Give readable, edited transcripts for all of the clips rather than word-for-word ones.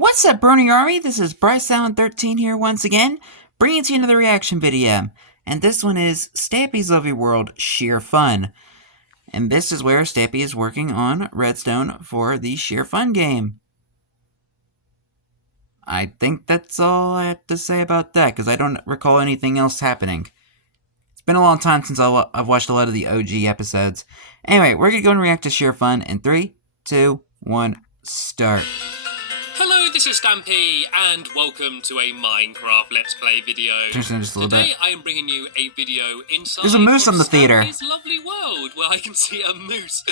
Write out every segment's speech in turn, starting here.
What's up, Brony Army? This is BryceAllen13 here once again, bringing to you another reaction video. And this one is Stampy's Lovely World Sheer Fun. And this is where Stampy is working on redstone for the Sheer Fun game. I think that's all I have to say about that, because I don't recall anything else happening. It's been a long time since I've watched a lot of the OG episodes. Anyway, we're going to go and react to Sheer Fun in 3, 2, 1, start. Hello, this is Stampy, and welcome to a Minecraft Let's Play video. Just a little Today, bit. I am bringing you a video inside There's a moose on the theater. Stampy's lovely world, where I can see a moose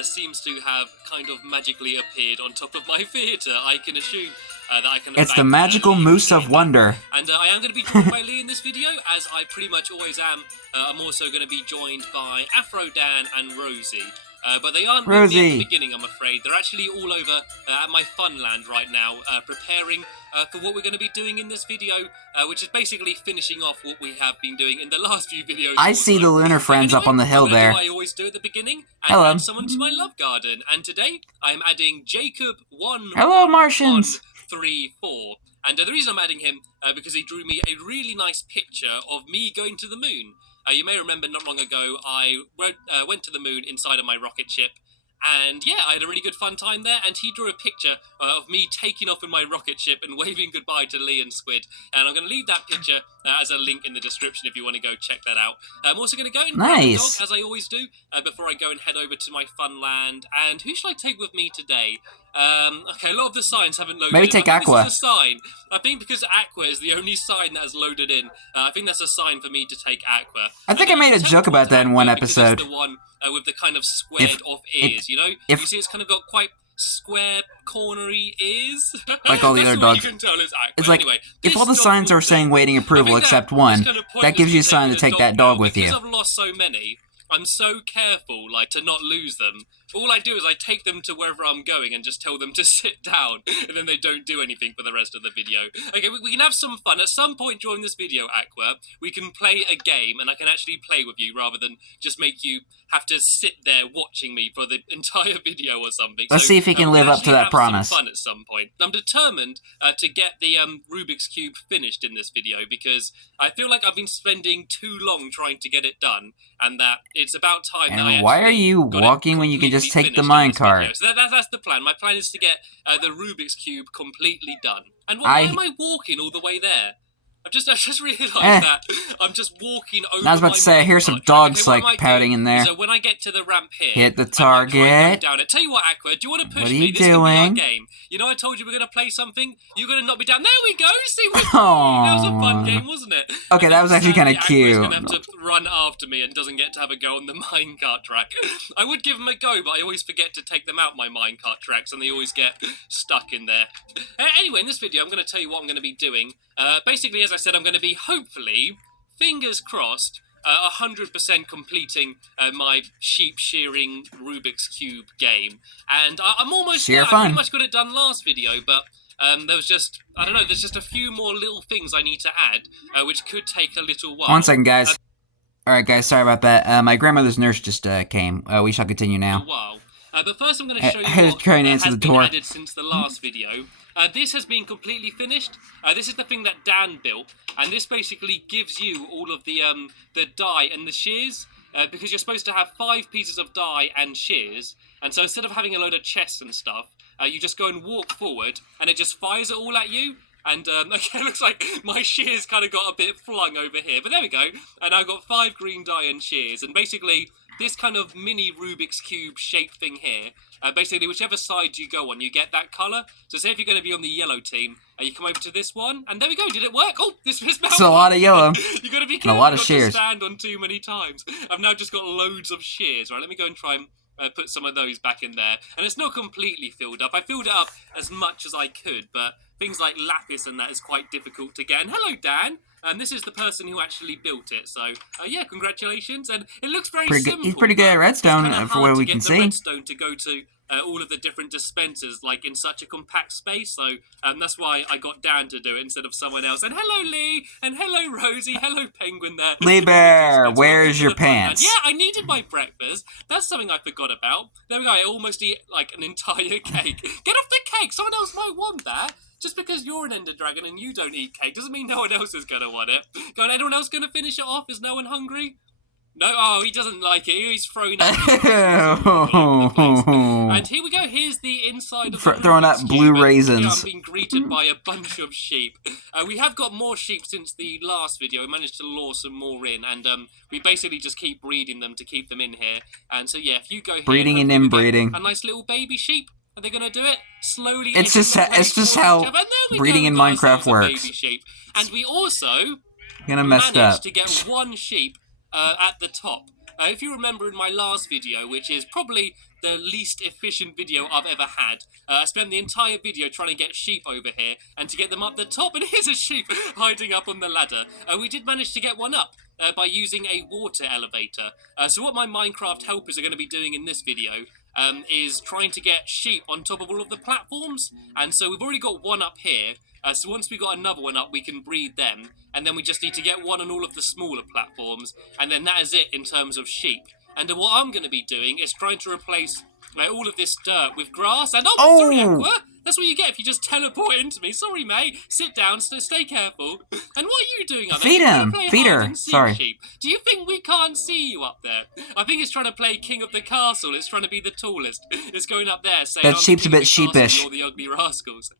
seems to have kind of magically appeared on top of my theater. I can assume that I can... It's the magical moose of wonder. And I am going to be joined by Lee in this video, as I pretty much always am. I'm also going to be joined by Afro Dan and Rosie. But they aren't with me at the beginning, I'm afraid. They're actually all over at my Funland right now, preparing for what we're going to be doing in this video, which is basically finishing off what we have been doing in the last few videos. I see the lunar friends up on the hill there. I always do at the beginning, and hello. add someone to my love garden. And today, I'm adding Jacob 1. Hello, Martians. 134. And the reason I'm adding him, because he drew me a really nice picture of me going to the moon. You may remember not long ago, I went to the moon inside of my rocket ship, and yeah, I had a really good fun time there, and he drew a picture of me taking off in my rocket ship and waving goodbye to Lee and Squid, and I'm going to leave that picture as a link in the description if you want to go check that out. I'm also going to go and grab the dog, as I always do, before I go and head over to my Funland, and who shall I take with me today? Okay, a lot of the signs haven't loaded in. Maybe take Aqua. This is a sign. I think because Aqua is the only sign that has loaded in, I think that's a sign for me to take Aqua. I think I made a joke about that in one episode. That's the one with the kind of squared off ears, you know? You see it's kind of got quite square, cornery ears. Like all the other dogs. You can tell it's Aqua. It's like, anyway, if all the signs are saying waiting approval except one, that gives you a sign to take that dog with you. Because I've lost so many, I'm so careful, like, to not lose them. All I do is I take them to wherever I'm going and just tell them to sit down, and then they don't do anything for the rest of the video. Okay, we can have some fun. At some point during this video, Aqua, we can play a game, and I can actually play with you rather than just make you have to sit there watching me for the entire video or something. Let's see if he can live up to that promise. Some fun at some point. I'm determined to get the Rubik's Cube finished in this video, because I feel like I've been spending too long trying to get it done, and that it's about time that I And why are you walking when you can just take the minecart? So that's the plan. My plan is to get the Rubik's Cube completely done. And why am I walking all the way there? I've just realised that I'm just walking over. I was about to say, I hear some dogs like pouting in there. So when I get to the ramp here, hit the target. Down it. Tell you what, Aqua, do you want to push what are me? You this could be our doing? game. You know, I told you we're gonna play something. You're gonna knock me down. There we go. See, that was a fun game, wasn't it? Okay, that was actually kind of cute. Aqua's gonna have to run after me and doesn't get to have a go on the minecart track. I would give him a go, but I always forget to take them out my minecart tracks, and they always get stuck in there. Anyway, in this video, I'm gonna tell you what I'm gonna be doing. Basically, as I said, I'm going to be, hopefully, fingers crossed, 100% completing my sheep shearing Rubik's Cube game. And I'm almost there. I pretty much got it done last video, but there was just, I don't know, there's just a few more little things I need to add, which could take a little while. 1 second, guys. Alright, guys, sorry about that. My grandmother's nurse just came. We shall continue now. Wow. But first I'm going to show you what has been added since the last video. This has been completely finished. This is the thing that Dan built, and this basically gives you all of the dye and the shears, because you're supposed to have 5 pieces of dye and shears, and so instead of having a load of chests and stuff, you just go and walk forward, and it just fires it all at you. And, okay, it looks like my shears kind of got a bit flung over here. But there we go. And I've got 5 green dye and shears. And basically, this kind of mini Rubik's Cube shaped thing here, basically, whichever side you go on, you get that colour. So say if you're going to be on the yellow team, you come over to this one. And there we go. Did it work? Oh, this It's a lot of yellow. You've got to be careful. And a lot of shears. Not to stand on too many times. I've now just got loads of shears. Right, let me go and try and put some of those back in there. And it's not completely filled up. I filled it up as much as I could, but things like lapis and that is quite difficult to get. And hello, Dan. And this is the person who actually built it. So, yeah, congratulations. And it looks very simple. He's pretty good at redstone, for what we can see. Redstone to go to all of the different dispensers, like, in such a compact space. So, that's why I got Dan to do it instead of someone else. And hello, Lee. And hello, Rosie. Hello, Penguin there. Lee Bear, where's your pants? Yeah, I needed my breakfast. That's something I forgot about. There we go. I almost eat, like, an entire cake. Get off the cake. Someone else might want that. Just because you're an ender dragon and you don't eat cake doesn't mean no one else is going to want it. Go on, anyone else going to finish it off? Is no one hungry? No? Oh, he doesn't like it. He's throwing up. And here we go. Here's the inside of the throwing out blue raisins. I'm being greeted by a bunch of sheep. We have got more sheep since the last video. We managed to lure some more in, and we basically just keep breeding them to keep them in here. And so, yeah, if you go here... Breeding and inbreeding. A nice little baby sheep. Are they going to do it? Slowly... It's just how breeding in Minecraft works. Baby sheep. And we also managed to get one sheep at the top. If you remember in my last video, which is probably the least efficient video I've ever had, I spent the entire video trying to get sheep over here and to get them up the top, and here's a sheep hiding up on the ladder. We did manage to get one up by using a water elevator. So what my Minecraft helpers are going to be doing in this video is trying to get sheep on top of all of the platforms, and so we've already got one up here. So once we got another one up, we can breed them, and then we just need to get one on all of the smaller platforms, and then that is it in terms of sheep. And what I'm going to be doing is trying to replace all of this dirt with grass, and sorry, Aqua! That's what you get if you just teleport into me. Sorry, mate. Sit down, stay careful. And what are you doing up there? Feed him! Feed her! Sorry. Sheep. Do you think we can't see you up there? I think it's trying to play King of the Castle. It's trying to be the tallest. It's going up there saying, that sheep's a bit sheepish. You're the ugly rascals.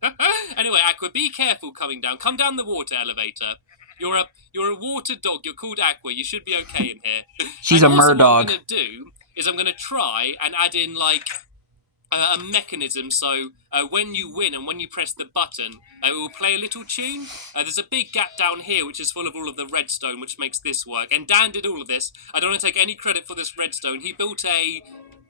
Anyway, Aqua, be careful coming down. Come down the water elevator. You're a water dog. You're called Aqua. You should be okay in here. She's a murdog. What I'm going to do is I'm going to try and add in, like, a mechanism, so when you win and when you press the button, it will play a little tune. There's a big gap down here which is full of all of the redstone, which makes this work. And Dan did all of this. I don't want to take any credit for this redstone. He built a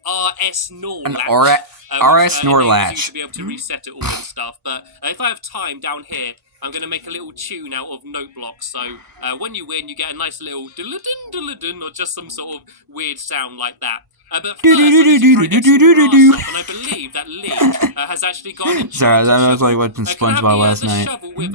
RS Nor latch. RS Nor latch. To be able to reset it all and stuff. But if I have time down here, I'm going to make a little tune out of note blocks. So when you win, you get a nice little diddle-dun, or just some sort of weird sound like that. But first, and I believe that Lee has actually gone and sorry, I was like watching SpongeBob last night. Shovel with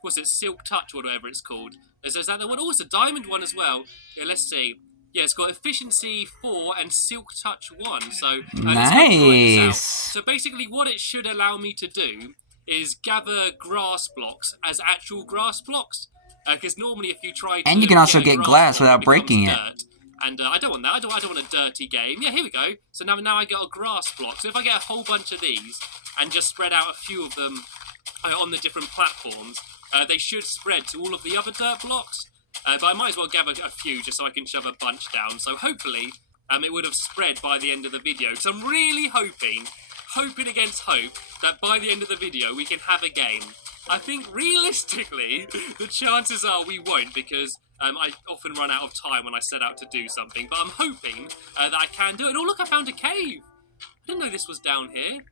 what's it, Silk Touch or whatever it's called. Is that the one? Oh, it's a diamond one as well. Yeah, let's see. Yeah, it's got efficiency 4 and Silk Touch 1. So nice. So basically, what it should allow me to do is gather grass blocks as actual grass blocks. Because normally, if you try to, and you can also get glass without breaking it. And I don't want that. I don't want a dirty game. Yeah, here we go. So now I got a grass block. So if I get a whole bunch of these and just spread out a few of them on the different platforms, they should spread to all of the other dirt blocks. But I might as well gather a few just so I can shove a bunch down. So hopefully it would have spread by the end of the video. Because I'm really hoping against hope, that by the end of the video we can have a game. I think realistically the chances are we won't, because I often run out of time when I set out to do something, but I'm hoping that I can do it. Oh, look, I found a cave. I didn't know this was down here.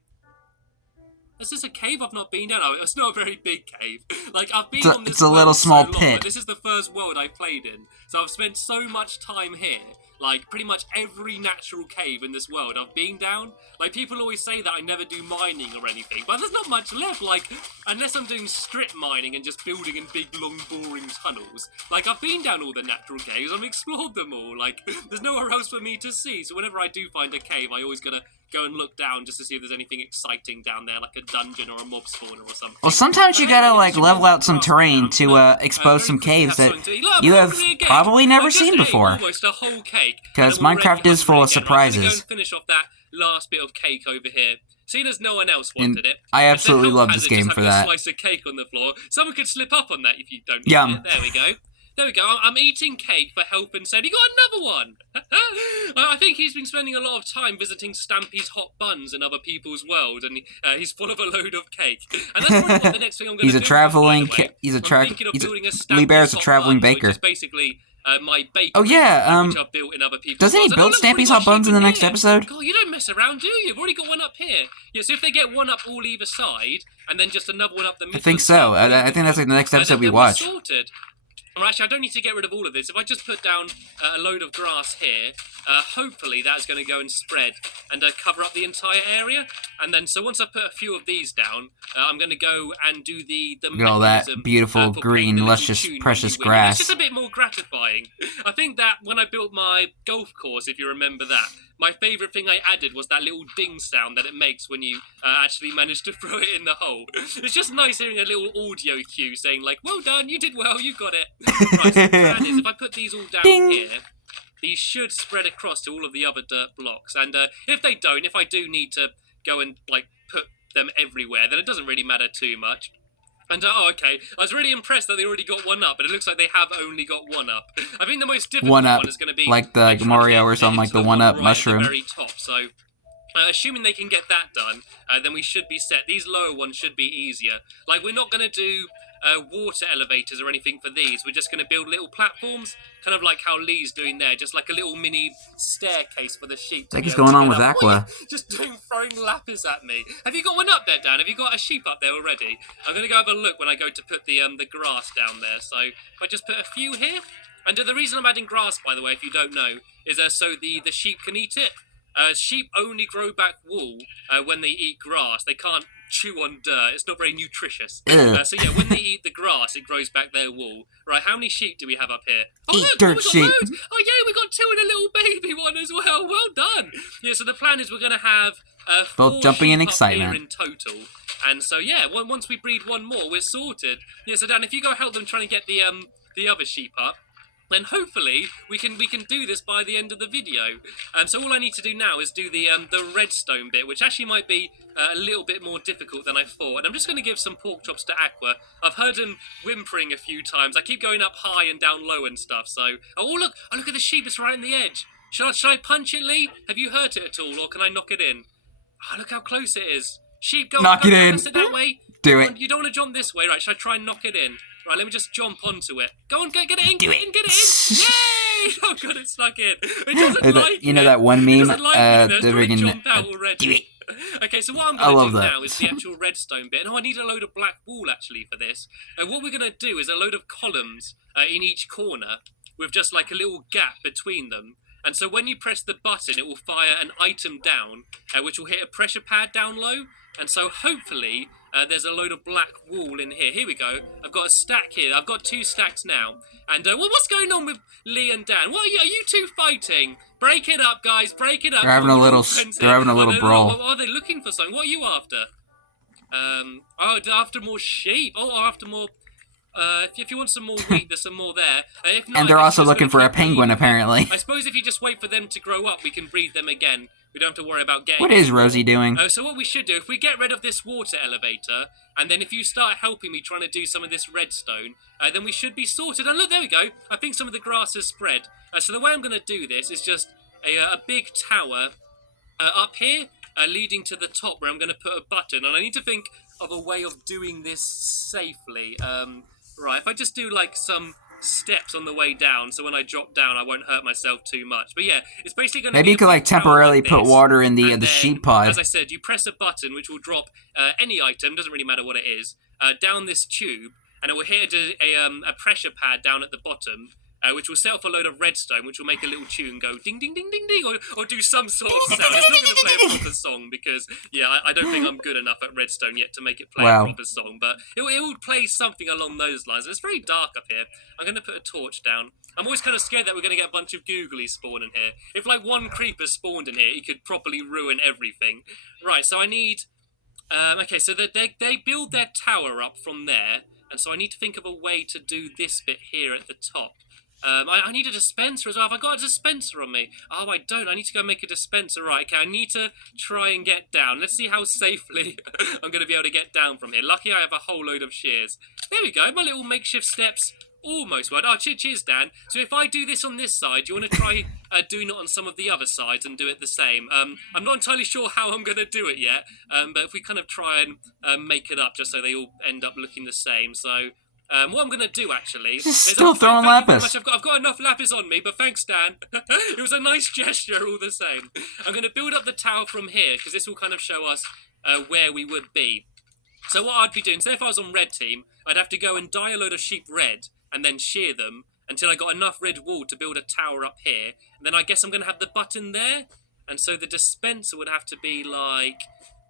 Is this a cave I've not been down? Oh, it's not a very big cave. Like, I've been on this it's a little small so pit. This is the first world I've played in, so I've spent so much time here. Like, pretty much every natural cave in this world I've been down. Like, people always say that I never do mining or anything, but there's not much left. Like, unless I'm doing strip mining and just building in big, long, boring tunnels. Like, I've been down all the natural caves. I've explored them all. Like, there's nowhere else for me to see. So whenever I do find a cave, I always gotta go and look down just to see if there's anything exciting down there, like a dungeon or a mob spawner or something. Well, sometimes you gotta, like, level out some terrain to expose some caves that you have probably never seen before. Almost a whole cake. Because Minecraft is full of surprises. I'm gonna go and finish off that last bit of cake over here. Seeing as no one else wanted it, I absolutely love this game for that. A slice of cake on the floor. Someone could slip up on that if you don't eat Yum. it. There we go. There we go. I'm eating cake for help and safety. Got another one. I think he's been spending a lot of time visiting Stampy's hot buns in other people's world, and he's full of a load of cake. And that's probably what the next thing I'm going to do. Lee Bear's a traveling baker. Which is basically my bakery, oh yeah, which I've built in other people's doesn't he build Stampy's hot buns in the next episode? God, you don't mess around, do you? You've already got one up here. Yeah, so if they get one up all either side, and then just another one up the middle. I think so. I think that's like the next episode we watch. Sorted. Well, actually, I don't need to get rid of all of this. If I just put down a load of grass here, hopefully that's going to go and spread and cover up the entire area. And then, so once I put a few of these down, I'm going to go and do the look at all that beautiful green, luscious, precious grass. It's just a bit more gratifying. I think that when I built my golf course, if you remember that, my favourite thing I added was that little ding sound that it makes when you actually manage to throw it in the hole. It's just nice hearing a little audio cue saying like, well done, you did well, you got it. Right, so the plan is if I put these all down here, these should spread across to all of the other dirt blocks. And if they don't, if I do need to go and like put them everywhere, then it doesn't really matter too much. And oh, okay. I was really impressed that they already got one up, but it looks like they have only got one up. I think the most difficult one is going to be like the Mario or something, like the one up mushroom. At the very top. So, assuming they can get that done, then we should be set. These lower ones should be easier. Like we're not going to do water elevators or anything for these. We're just going to build little platforms, kind of like how Lee's doing there, just like a little mini staircase for the sheep. Like what's going on with Aqua? Just throwing lapis at me. Have you got one up there, Dan? Have you got a sheep up there already? I'm going to go have a look when I go to put the grass down there. So if I just put a few here, and the reason I'm adding grass, by the way, if you don't know, is so the sheep can eat it. Sheep only grow back wool when they eat grass. They can't chew on dirt. It's not very nutritious. So yeah, when they eat the grass, it grows back their wool. Right, how many sheep do we have up here? Oh, look, dirt sheep. Loads. Oh yeah, we got 2 and a little baby one as well. Well done. Yeah, so the plan is we're going to have 4 both jumping in excitement here in total. And so yeah, once we breed one more, we're sorted. Yeah, so Dan, if you go help them trying to get the other sheep up, then hopefully we can do this by the end of the video. So all I need to do now is do the redstone bit, which actually might be a little bit more difficult than I thought. And I'm just going to give some pork chops to Aqua. I've heard him whimpering a few times. I keep going up high and down low and stuff. So look at the sheep. It's right on the edge. Should I punch it, Lee? Have you hurt it at all, or can I knock it in? Oh, look how close it is. Sheep, go knock it in. Sit that way. Do it. You don't want to jump this way, right? Should I try and knock it in? Right, let me just jump onto it. Go on, get it in, get it in. Yay! Oh god, it snuck in. It doesn't like you know that one meme? It's jump out already. Okay, so what I'm going to do now is the actual redstone bit. I need a load of black wool actually for this. What we're going to do is a load of columns in each corner with just like a little gap between them. And so when you press the button, it will fire an item down, which will hit a pressure pad down low. And so hopefully there's a load of black wool in here. Here we go. I've got a stack here. I've got 2 stacks now. And what's going on with Lee and Dan? What are you 2 fighting? Break it up, guys. Break it up. They're having a little brawl. Are they looking for something? What are you after? After more sheep. After more... if you want some more wheat, there's some more there. If not, and they're also looking for a penguin, apparently. I suppose if you just wait for them to grow up, we can breed them again. We don't have to worry about getting... What is Rosie doing? So what we should do, if we get rid of this water elevator, and then if you start helping me trying to do some of this redstone, then we should be sorted. And look, there we go. I think some of the grass has spread. So the way I'm going to do this is just a big tower up here, leading to the top where I'm going to put a button. And I need to think of a way of doing this safely. Right, if I just do like some steps on the way down, so when I drop down I won't hurt myself too much. But yeah, it's basically going to maybe you could like temporarily put water in the sheep pod. As I said, you press a button which will drop any item, doesn't really matter what it is, down this tube, and it will hit a pressure pad down at the bottom, which will set off a load of redstone, which will make a little tune go ding ding ding ding ding, or do some sort of sound. It's not going to play a proper song because I don't think I'm good enough at redstone yet to make it play a proper song, but it will play something along those lines. And it's very dark up here. I'm going to put a torch down. I'm always kind of scared that we're going to get a bunch of googlies spawn in here. If like one creeper spawned in here, he could properly ruin everything. Right, so I need... okay, so they build their tower up from there, and so I need to think of a way to do this bit here at the top. I need a dispenser as well. Have I got a dispenser on me? Oh, I don't. I need to go make a dispenser. Right, okay, I need to try and get down. Let's see how safely I'm going to be able to get down from here. Lucky I have a whole load of shears. There we go. My little makeshift steps almost worked. Oh, cheers, Dan. So if I do this on this side, do you want to try doing it on some of the other sides and do it the same? I'm not entirely sure how I'm going to do it yet, but if we kind of try and make it up just so they all end up looking the same. So... what I'm going to do, actually... Still throwing lapis. I've got enough lapis on me, but thanks, Dan. It was a nice gesture all the same. I'm going to build up the tower from here, because this will kind of show us where we would be. So what I'd be doing, so if I was on red team, I'd have to go and dye a load of sheep red, and then shear them, until I got enough red wool to build a tower up here. And then I guess I'm going to have the button there, and so the dispenser would have to be like...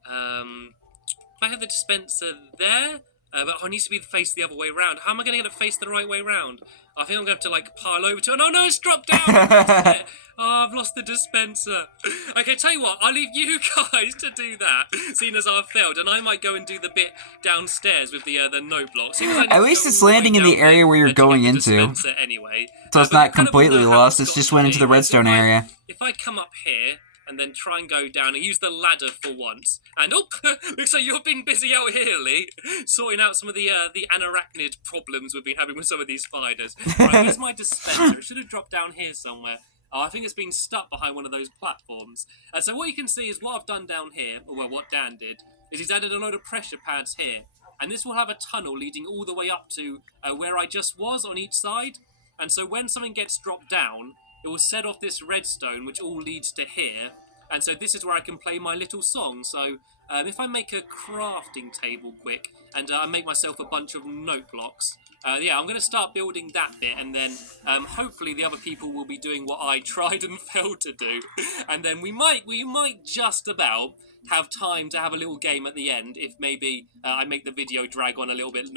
if I have the dispenser there... But it needs to be faced the other way around. How am I going to get it faced the right way around? I think I'm going to have to, like, pile over to it. Oh, no, it's dropped down! Oh, I've lost the dispenser. Okay, tell you what, I'll leave you guys to do that, seeing as I've failed, and I might go and do the bit downstairs with the note block. At least it's landing in the area where you're going into. Anyway. So it's not completely lost, it's just went into the redstone area. If I come up here, and then try and go down and use the ladder for once. And looks like you've been busy out here, Lee, sorting out some of the anarachnid problems we've been having with some of these spiders. Right, where's my dispenser? It should have dropped down here somewhere. Oh, I think it's been stuck behind one of those platforms. So what you can see is what I've done down here, or well, what Dan did, is he's added a load of pressure pads here. And this will have a tunnel leading all the way up to where I just was on each side. And so when something gets dropped down, it will set off this redstone, which all leads to here. And so this is where I can play my little song. So if I make a crafting table quick, and I make myself a bunch of note blocks, yeah, I'm going to start building that bit, and then hopefully the other people will be doing what I tried and failed to do. And then we might just about have time to have a little game at the end, if maybe I make the video drag on a little bit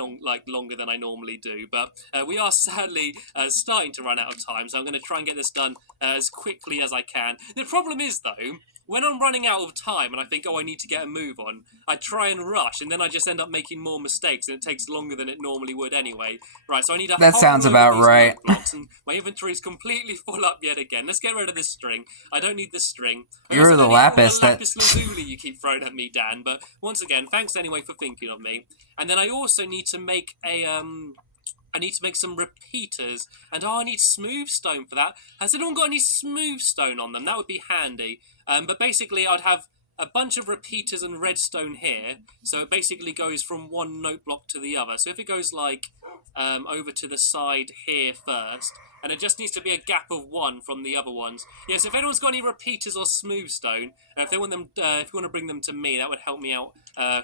longer than I normally do. But we are sadly starting to run out of time, so I'm going to try and get this done as quickly as I can. The problem is, though, when I'm running out of time and I think, oh, I need to get a move on, I try and rush, and then I just end up making more mistakes, and it takes longer than it normally would anyway. Right, so I need a That sounds about right. Blocks, and my inventory is completely full up yet again. Let's get rid of this string. I don't need this string. You're the lapis that... lapis lazuli you keep throwing at me, Dan. But once again, thanks anyway for thinking of me. And then I also need to make a I need to make some repeaters, and I need smooth stone for that. Has anyone got any smooth stone on them? That would be handy. But basically, I'd have a bunch of repeaters and redstone here, so it basically goes from one note block to the other. So if it goes like over to the side here first, and it just needs to be a gap of one from the other ones. Yes, if anyone's got any repeaters or smooth stone, if they want them, if you want to bring them to me, that would help me out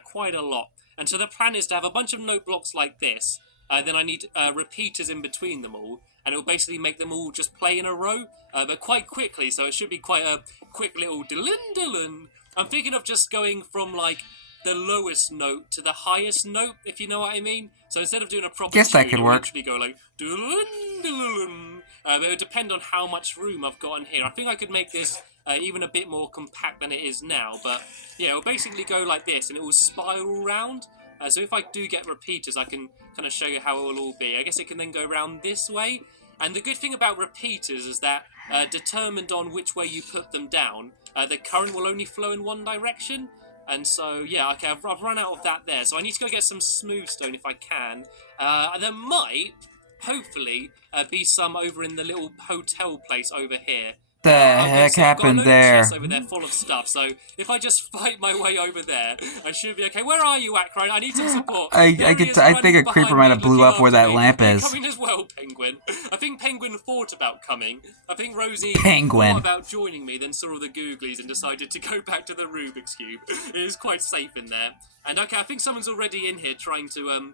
quite a lot. And so the plan is to have a bunch of note blocks like this. Then I need repeaters in between them all, and it will basically make them all just play in a row, but quite quickly, so it should be quite a quick little dillin. I'm thinking of just going from, like, the lowest note to the highest note, if you know what I mean. So instead of doing a proper guess that could work. Actually go like dillin. But it would depend on how much room I've got in here. I think I could make this even a bit more compact than it is now, but yeah, it will basically go like this, and it will spiral round. So if I do get repeaters, I can kind of show you how it will all be. I guess it can then go around this way. And the good thing about repeaters is that, determined on which way you put them down, the current will only flow in one direction. And so, yeah, okay, I've run out of that there. So I need to go get some smooth stone if I can. There might, hopefully, be some over in the little hotel place over here. The heck happened there? Over there full of stuff, so if I just fight my way over there, I should be okay. Where are you, Acro? I need some support. I think a creeper might have blew up where that lamp is. Coming as well, Penguin. I think Penguin thought about coming. I think Rosie thought about joining me, then saw all the googlies and decided to go back to the Rubik's Cube. It is quite safe in there. And okay, I think someone's already in here trying to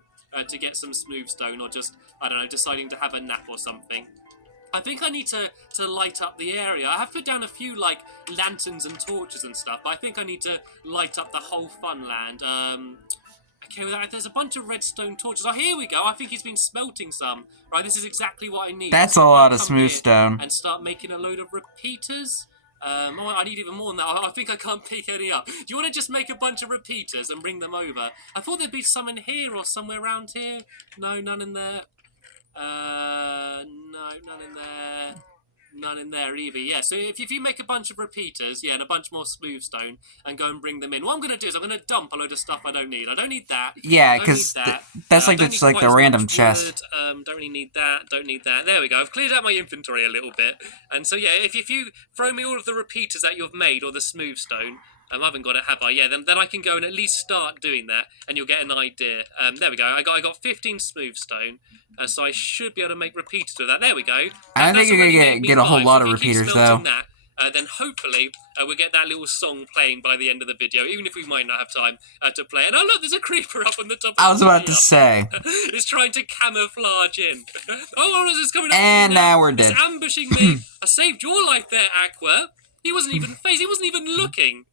get some smooth stone, or just, I don't know, deciding to have a nap or something. I think I need to light up the area. I have put down a few, like, lanterns and torches and stuff, but I think I need to light up the whole fun land. Okay, well, there's a bunch of redstone torches. Oh, here we go. I think he's been smelting some. Right, this is exactly what I need. That's a lot of smooth stone. And start making a load of repeaters. Oh, I need even more than that. I think I can't pick any up. Do you want to just make a bunch of repeaters and bring them over? I thought there'd be some in here or somewhere around here. No, none in there. No, none in there. None in there either. Yeah, so if you make a bunch of repeaters, yeah, and a bunch more smooth stone, and go and bring them in, what I'm going to do is I'm going to dump a load of stuff I don't need. I don't need that. Yeah, because that's like it's like the random chest. Don't really need that. Don't need that. There we go. I've cleared out my inventory a little bit. And so, yeah, if you throw me all of the repeaters that you've made, or the smooth stone, I haven't got it, have I? Yeah, then I can go and at least start doing that, and you'll get an idea. There we go. I got 15 smooth stone, so I should be able to make repeaters with that. There we go. I think you're gonna get a whole lot of repeaters though. Then hopefully we'll get that little song playing by the end of the video, even if we might not have time to play it. And oh look, there's a creeper up on the top. I was about to say. It's trying to camouflage in. Oh, it's coming up. And now we're dead. It's ambushing me. I saved your life there, Aqua. He wasn't even looking.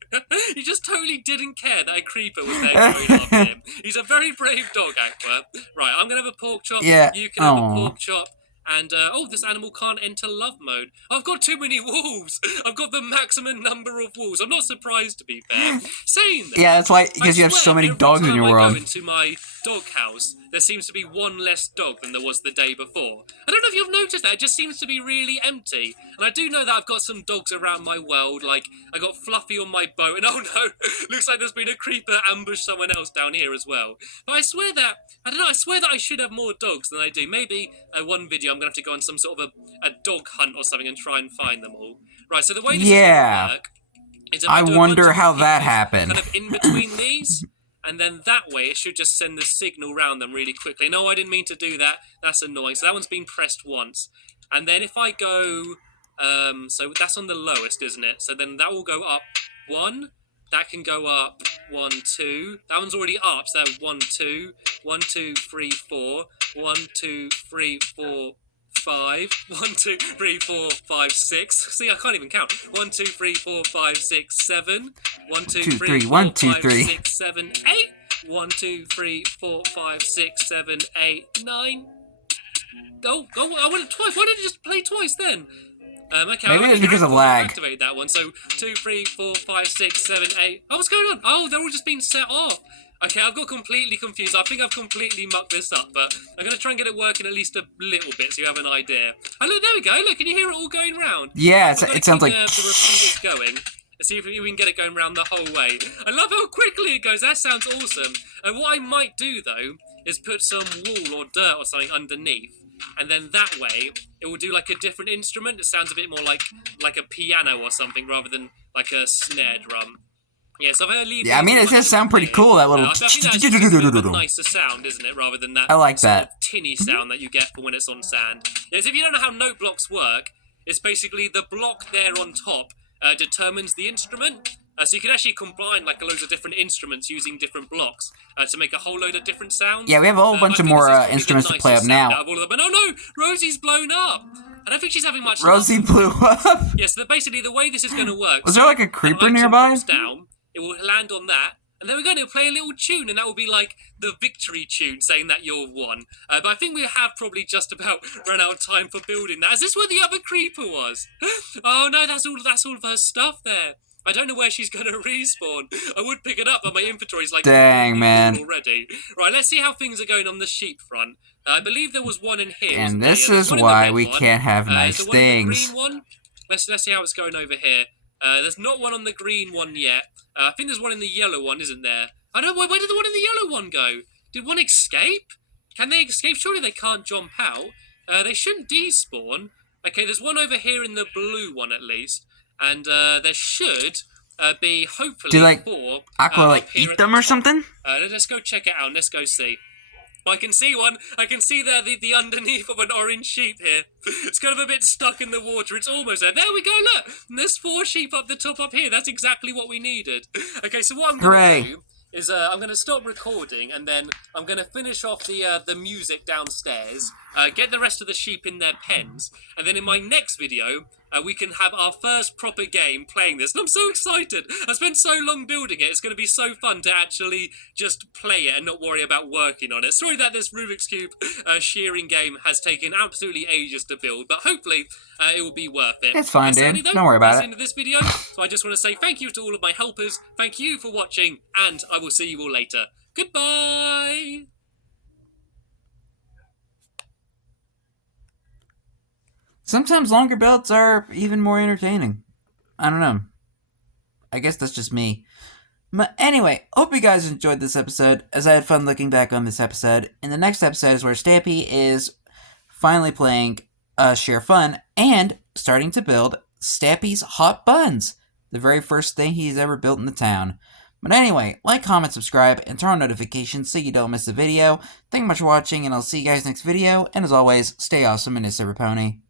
He just totally didn't care that a creeper was there going after him. He's a very brave dog, Aqua. Right, I'm going to have a pork chop. Yeah. You can have a pork chop. And, oh, this animal can't enter love mode. I've got too many wolves. I've got the maximum number of wolves. I'm not surprised, to be fair. Saying that... Yeah, that's why, because you have so many dogs in your world. I go into my dog house, there seems to be one less dog than there was the day before. I don't know if you've noticed that. It just seems to be really empty. And I do know that I've got some dogs around my world. Like, I got Fluffy on my boat. And, oh, no, looks like there's been a creeper ambush someone else down here as well. But I swear that... I don't know, I swear that I should have more dogs than I do. Maybe one video I'm going to have to go on some sort of a dog hunt or something and try and find them all. Right, so the way this is going to work is if I wonder how that happened. Kind of in between these, and then that way it should just send the signal round them really quickly. No, I didn't mean to do that. That's annoying. So that one's been pressed once. And then if I go... so that's on the lowest, isn't it? So then that will go up 1... That can go up 1, 2. That one's already up, so 1, 2, 1, 2, 3, 4, 1, 2, 3, 4, 5, 1, 2, 3, 4, 5, 6. See, I can't even count. 1, 2, 3, 4, 5, 6, 7. 1, 2, 3, 4, 5, 6, 7, 8. 1, 2, 3, 4, 5, 6, 7, 8, 9. Oh, I went twice. Why did it just play twice then? Okay, maybe it's because of lag. Activate that one. So 2, 3, 4, 5, 6, 7, 8. Oh, what's going on? Oh, they're all just being set off. Okay, I've got completely confused. I think I've completely mucked this up, but I'm going to try and get it working at least a little bit so you have an idea. Oh, look, there we go. Look, can you hear it all going round? Yeah, it sounds like... the repeaters going. Let's see if we can get it going round the whole way. I love how quickly it goes. That sounds awesome. And what I might do, though, is put some wool or dirt or something underneath. And then that way, it will do like a different instrument. It sounds a bit more like a piano or something rather than like a snare drum. Yeah, so if I leave... Yeah, I mean, it does sound pretty cool, that little... I think that's just a bit of a nicer sound, isn't it? Rather than that I like sort that. of tinny sound that you get for when it's on sand. Yes, if you don't know how note blocks work, it's basically the block there on top determines the instrument. So you can actually combine like loads of different instruments using different blocks to make a whole load of different sounds. Yeah, we have a whole bunch of more instruments to play up now. But no, Rosie's blown up. I don't think she's having much Rosie blew up? Yes, so basically the way this is going to work... Was there like a creeper nearby? Down, it will land on that, and then we're going to play a little tune, and that will be like the victory tune saying that you're won. But I think we have probably just about run out of time for building that. Is this where the other creeper was? Oh no, that's all of her stuff there. I don't know where she's going to respawn. I would pick it up, but my inventory's like... Dang, man. Already. Right, let's see how things are going on the sheep front. I believe there was one in here. And this is why we can't have nice things. The green one? Let's see how it's going over here. There's not one on the green one yet. I think there's one in the yellow one, isn't there? I don't know, where did the one in the yellow one go? Did one escape? Can they escape? Surely they can't jump out. They shouldn't despawn. Okay, there's one over here in the blue one at least. And there should be, hopefully, do like four. Aqua eat them or something? Let's go check it out. Let's go see. I can see one. I can see there the underneath of an orange sheep here. It's kind of a bit stuck in the water. It's almost there. There we go, look. And there's 4 sheep up the top up here. That's exactly what we needed. Okay, so what I'm going to do is I'm going to stop recording, and then I'm going to finish off the music downstairs, get the rest of the sheep in their pens, and then in my next video, we can have our first proper game playing this. And I'm so excited. I spent so long building it. It's going to be so fun to actually just play it and not worry about working on it. Sorry that this Rubik's Cube shearing game has taken absolutely ages to build, but hopefully it will be worth it. It's fine, dude. Don't worry about it. That's the end of this video. So I just want to say thank you to all of my helpers. Thank you for watching, and I will see you all later. Goodbye! Sometimes longer builds are even more entertaining. I don't know. I guess that's just me. But anyway, hope you guys enjoyed this episode, as I had fun looking back on this episode. And the next episode is where Stampy is finally playing Shear Fun and starting to build Stampy's Hot Buns, the very first thing he's ever built in the town. But anyway, like, comment, subscribe, and turn on notifications so you don't miss a video. Thank you much for watching, and I'll see you guys next video. And as always, stay awesome and it's Pony.